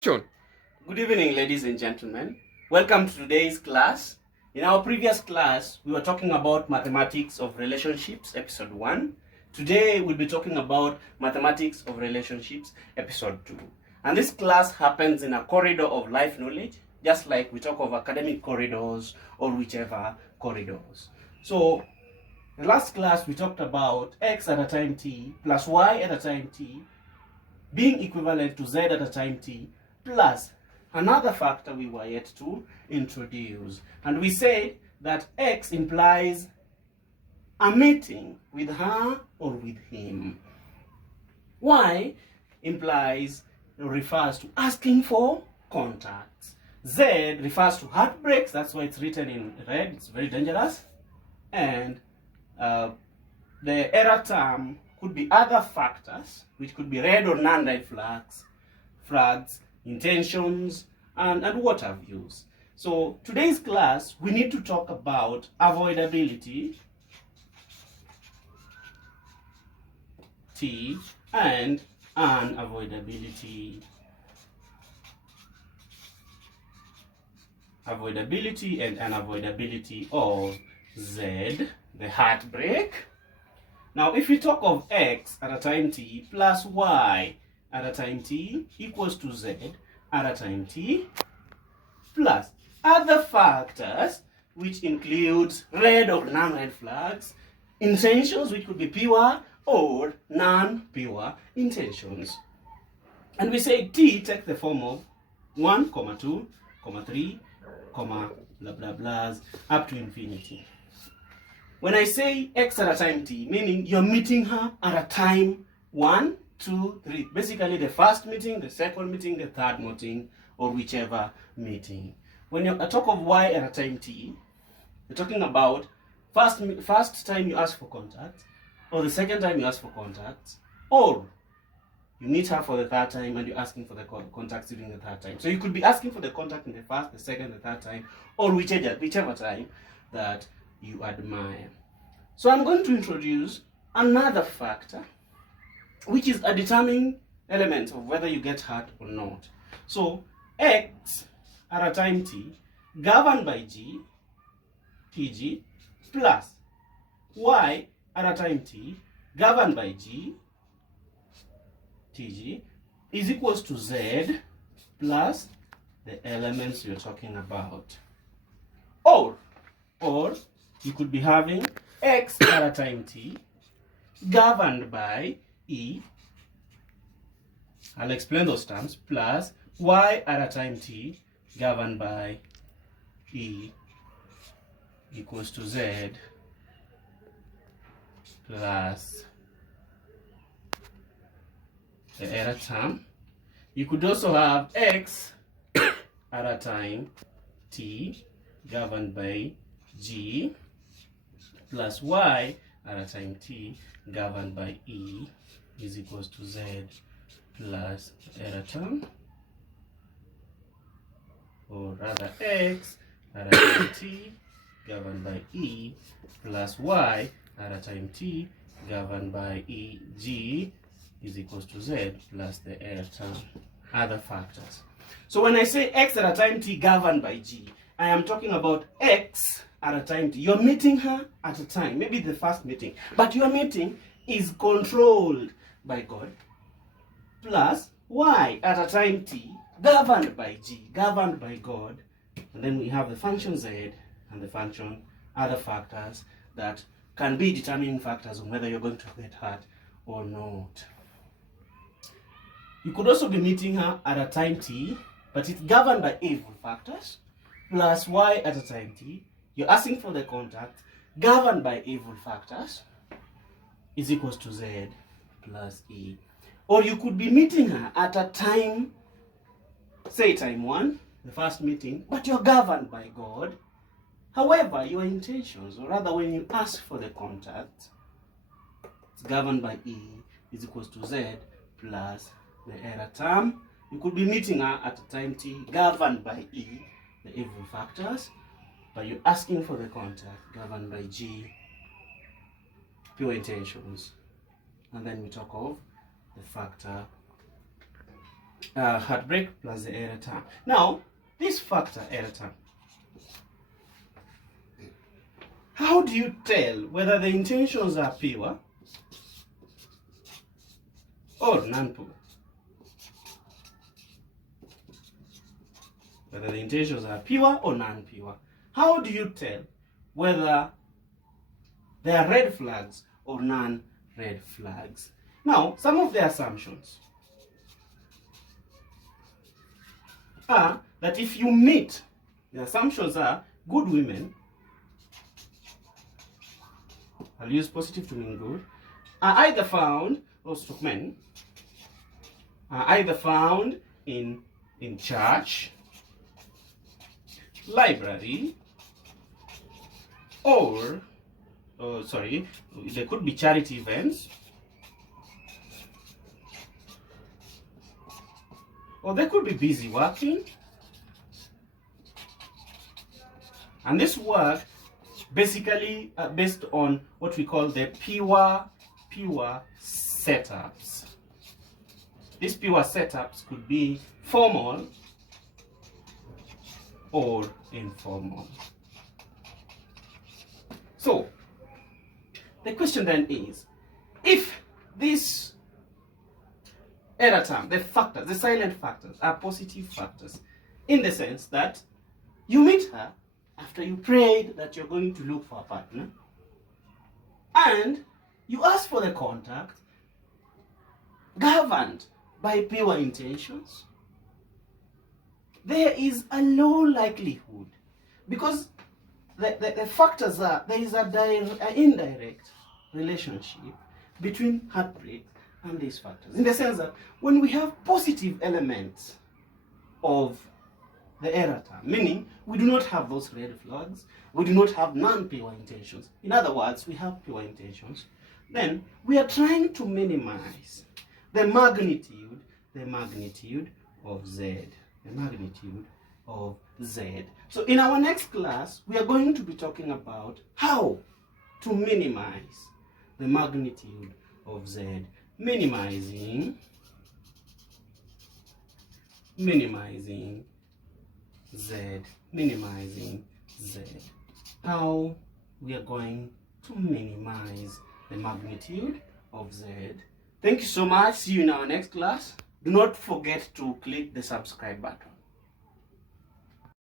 Sure. Good evening, ladies and gentlemen. Welcome to today's class. In our previous class, we were talking about mathematics of relationships, episode 1. Today, we'll be talking about mathematics of relationships, episode 2. And this class happens in a corridor of life knowledge, just like we talk of academic corridors or whichever corridors. So, the last class, we talked about x at a time t plus y at a time t being equivalent to z at a time t plus another factor we were yet to introduce. And we said that x implies a meeting with her or with him. Y implies or refers to asking for contacts. Z refers to heartbreaks, that's why it's written in red, it's very dangerous. And the error term could be other factors, which could be red or non-red flags, intentions, and what have yous. So today's class, we need to talk about avoidability, T, and unavoidability. Avoidability and unavoidability of Z, the heartbreak. Now, if we talk of x at a time t plus y at a time t equals to z at a time t plus other factors, which includes red or non-red flags, intentions, which could be pure or non-pure intentions. And we say t takes the form of 1, 2, 3, blah blah blahs up to infinity. When I say x at a time t, meaning you're meeting her at a time 1, 2, 3. Basically the first meeting, the second meeting, the third meeting, or whichever meeting. When you talk of y at a time t, you're talking about first time you ask for contact, or the second time you ask for contact, or you meet her for the third time and you're asking for the contact during the third time. So you could be asking for the contact in the first, the second, the third time, or whichever time that you admire. So I'm going to introduce another factor, which is a determining element of whether you get hurt or not. So x at a time t governed by g, tg, plus y at a time t governed by g, tg, is equals to z plus the elements you're talking about. Or you could be having x at a time t governed by e, I'll explain those terms, plus y at a time t governed by e equals to z plus the error term. You could also have x at a time t governed by g plus y at a time t governed by e is equals to z plus error term, or rather x at a time t governed by e plus y at a time t governed by e g is equals to z plus the error term, other factors. So when I say x at a time t governed by g, I am talking about x at a time t. You're meeting her at a time, maybe the first meeting, but your meeting is controlled by God, plus y at a time t governed by g, governed by God, and then we have the function z and the function other factors that can be determining factors on whether you're going to get hurt or not. You could also be meeting her at a time t, but it's governed by evil factors, plus y at a time t, you're asking for the contact, governed by evil factors, is equals to z plus e. Or you could be meeting her at a time, say time 1, the first meeting, but you're governed by God. However, your intentions, or rather when you ask for the contact, it's governed by e is equals to z plus the error term. You could be meeting her at a time t governed by e, the evil factors, but you're asking for the contact governed by g, pure intentions. And then we talk of the factor heartbreak plus the error term. Now, this factor, error term, how do you tell whether the intentions are pure or non-pure? Whether the intentions are pure or non-pure. How do you tell whether they are red flags or non-red flags? Now, some of the assumptions are that if you meet, the assumptions are good women, I'll use positive to mean good, are either found, or stock men, are either found in church, library, or, there could be charity events, or they could be busy working, and this work basically based on what we call the pure setups. These pure setups could be formal or informal. So the question then is, if this error term, the factors, the silent factors, are positive factors, in the sense that you meet her after you prayed that you're going to look for a partner, and you ask for the contact governed by pure intentions, there is a low likelihood, because the factors are, there is an indirect relationship between heartbreak and these factors, in the sense that when we have positive elements of the error term, meaning we do not have those red flags, we do not have non-pure intentions, in other words, we have pure intentions, then we are trying to minimize the magnitude of Z, the magnitude of Z. So in our next class, we are going to be talking about how to minimize the magnitude of Z, minimizing Z, how we are going to minimize the magnitude of Z. Thank you so much. See you in our next class. Do not forget to click the subscribe button.